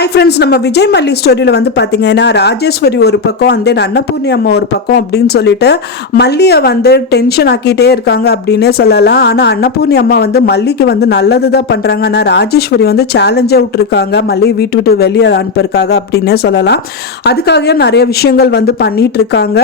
Hi friends, நம்ம விஜய் மல்லி ஸ்டோரியில் வந்து பார்த்தீங்கன்னா ராஜேஸ்வரி ஒரு பக்கம் வந்து அன்னபூர்ணி அம்மா ஒரு பக்கம் அப்படின்னு சொல்லிட்டு மல்லியை வந்து டென்ஷன் ஆக்கிட்டே இருக்காங்க அப்படின்னே சொல்லலாம். ஆனால் அன்னபூர்ணி அம்மா வந்து மல்லிக்கு வந்து நல்லது தான் பண்ணுறாங்க. ஆனால் ராஜேஸ்வரி வந்து சேலஞ்சே விட்டுருக்காங்க மல்லியை வீட்டு விட்டு வெளியே அனுப்பியிருக்காங்க அப்படின்னே சொல்லலாம். அதுக்காகவே நிறைய விஷயங்கள் வந்து பண்ணிட்டு இருக்காங்க.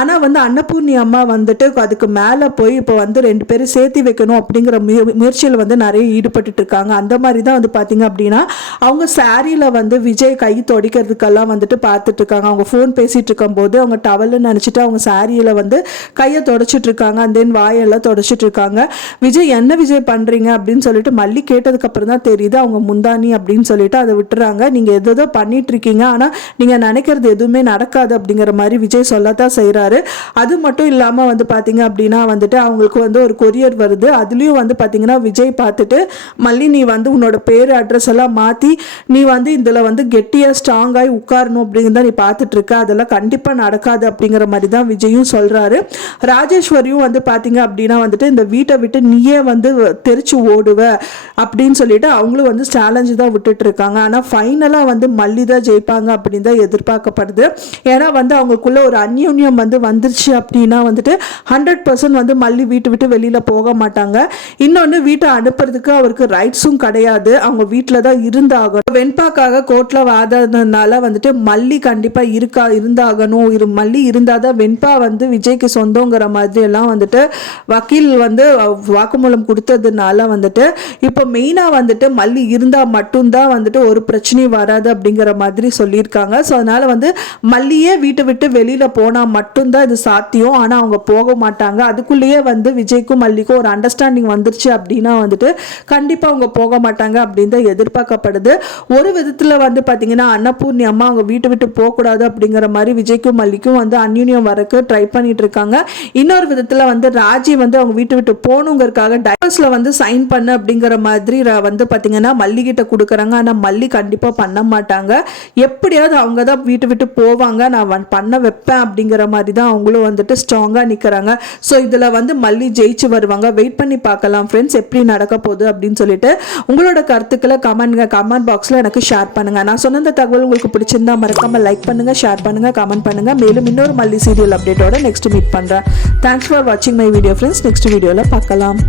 ஆனால் வந்து அன்னபூர்ணி அம்மா வந்துட்டு அதுக்கு மேலே போய் இப்போ வந்து 2 பேரும் சேர்த்து வைக்கணும் அப்படிங்கிற முயற்சியில் வந்து நிறைய ஈடுபட்டு இருக்காங்க. அந்த மாதிரி தான் வந்து பார்த்தீங்க அப்படின்னா அவங்க சாரியில் வந்து விஜய் கை தொடைக்கிறதுக்கெல்லாம் வந்துட்டு பார்த்துட்டு இருக்காங்க. அவங்க ஃபோன் பேசிட்டு இருக்கும்போது அவங்க டவல்னு நினச்சிட்டு அவங்க சாரியில் வந்து கையை தொடச்சிட்டு இருக்காங்க. அந்த வாயெல்லாம் தொடச்சிட்டு இருக்காங்க. விஜய் என்ன விஜய் பண்ணுறீங்க அப்படின்னு சொல்லிட்டு மல்லி கேட்டதுக்கு அப்புறம் தான் தெரியுது அவங்க முந்தானி அப்படின்னு சொல்லிட்டு அதை விட்டுறாங்க. நீங்கள் எதோ பண்ணிட்டு இருக்கீங்க, ஆனால் நீங்கள் நினைக்கிறது எதுவுமே நடக்காது அப்படிங்கிற மாதிரி விஜய் சொல்லத்தான் செய்கிறாரு. அது மட்டும் இல்லாமல் வந்து பார்த்தீங்க அப்படின்னா வந்துட்டு அவங்களுக்கு வந்து ஒரு கொரியர் வருது. அதுலேயும் வந்து பார்த்தீங்கன்னா விஜய் பார்த்துட்டு மல்லி நீ வந்து உன்னோட பேர் அட்ரஸ் எல்லாம் மாற்றி நீ வந்து இதில் வந்து கெட்டியாக ஸ்ட்ராங்காகி உட்காரணும் அப்படிங்கிறத நீ பார்த்துட்டு இருக்க, அதெல்லாம் கண்டிப்பாக நடக்காது அப்படிங்கிற மாதிரி தான் விஜயும் சொல்கிறாரு. ராஜேஸ்வரியும் வந்து பார்த்தீங்க அப்படின்னா வந்துட்டு இந்த வீட்டை விட்டு நீயே வந்து தெரிச்சு ஓடுவ அப்படின்னு சொல்லிட்டு அவங்களும் வந்து சேலஞ்சு தான் விட்டுட்டு இருக்காங்க. ஆனால் ஃபைனலாக வந்து மல்லி தான் ஜெயிப்பாங்க அப்படின்னு தான் எதிர்பார்க்கப்படுது. ஏன்னா வந்து அவங்களுக்குள்ள ஒரு அந்யோன்யம் வந்து வந்துருச்சு அப்படின்னா வந்துட்டு 100% வந்து மல்லி வீட்டு விட்டு வெளியில் போக மாட்டாங்க. இன்னொன்று வீட்டை அனுப்புறதுக்கு அவருக்கு ரைட்ஸும் கிடையாது. அவங்க வீட்டில் தான் இருந்தாகணும். வெண்பாக்காக கோர்ட்ல வாதாடுறதுனால வந்துட்டு மல்லி கண்டிப்பாக இருந்தாகணும். மல்லி இருந்தால் தான் வெண்பா வந்து விஜய்க்கு சொந்தங்கிற மாதிரி எல்லாம் வந்துட்டு வக்கீல் வந்து வாக்குமூலம் கொடுத்ததுனால வந்துட்டு இப்போ மெயினாக வந்துட்டு மல்லி இருந்தால் மட்டும்தான் வந்துட்டு ஒரு பிரச்சனையும் வராது அப்படிங்கிற மாதிரி சொல்லியிருக்காங்க. ஸோ அதனால வந்து மல்லியே வீட்டை விட்டு வெளியில் போனால் மட்டும்தான் இது சாத்தியம். ஆனால் அவங்க போக மாட்டாங்க. அதுக்குள்ளேயே வந்து விஜய்க்கும் மல்லிக்கும் ஒரு அண்டர்ஸ்டாண்டிங் வந்துருச்சு அப்படின்னா வந்துட்டு கண்டிப்பாக அவங்க போக மாட்டாங்க அப்படின்னு தான் எதிர்பார்க்கப்படுது. ஒரு விதத்தில் வந்து பார்த்தீங்கன்னா அன்னபூர்ணி அம்மா அவங்க வீட்டை விட்டு போகக்கூடாது அப்படிங்கிற மாதிரி விஜய்க்கும் மல்லிக்கும் வந்து அந்யூன்யம் வரக்கு ட்ரை பண்ணிட்டு இருக்காங்க. இன்னொரு விதத்தில் வந்து ராஜி வந்து அவங்க வீட்டை விட்டு போகணுங்கிறதுக்காக டைவர்ஸில் வந்து சைன் பண்ண அப்படிங்கிற மாதிரி வந்து பார்த்தீங்கன்னா மல்லி கிட்ட கொடுக்குறாங்க. ஆனால் மல்லி கண்டிப்பாக பண்ண மாட்டாங்க. எப்படியாவது அவங்க தான் வீட்டை விட்டு போவாங்க, நான் பண்ண வைப்பேன் அப்படிங்கிற மாதிரி தான் அவங்களும் வந்துட்டு ஸ்ட்ராங்காக நிற்கிறாங்க. ஸோ இதில் வந்து மல்லி ஜெயிச்சு வருவாங்க. வெயிட் பண்ணி பார்க்கலாம் ஃப்ரெண்ட்ஸ் எப்படி நடக்க போகுது அப்படின்னு சொல்லிட்டு. உங்களோட கருத்துக்களை கமெண்ட் பாக்ஸில் எனக்கு ஷேர் பண்ணுங்க. நான் சொன்ன இந்த தகவல் உங்களுக்கு பிடிச்சிருந்தா மறக்காம லைக் பண்ணுங்க, ஷேர் பண்ணுங்க, கமெண்ட் பண்ணுங்க. மேலும் இன்னொரு மல்லி சீரியல் அப்டேட்டோட நெக்ஸ்ட் மீட் பண்றேன். தேங்க்ஸ் ஃபார் வாட்சிங் மை வீடியோ ஃப்ரெண்ட்ஸ். நெக்ஸ்ட் வீடியோல பார்க்கலாம்.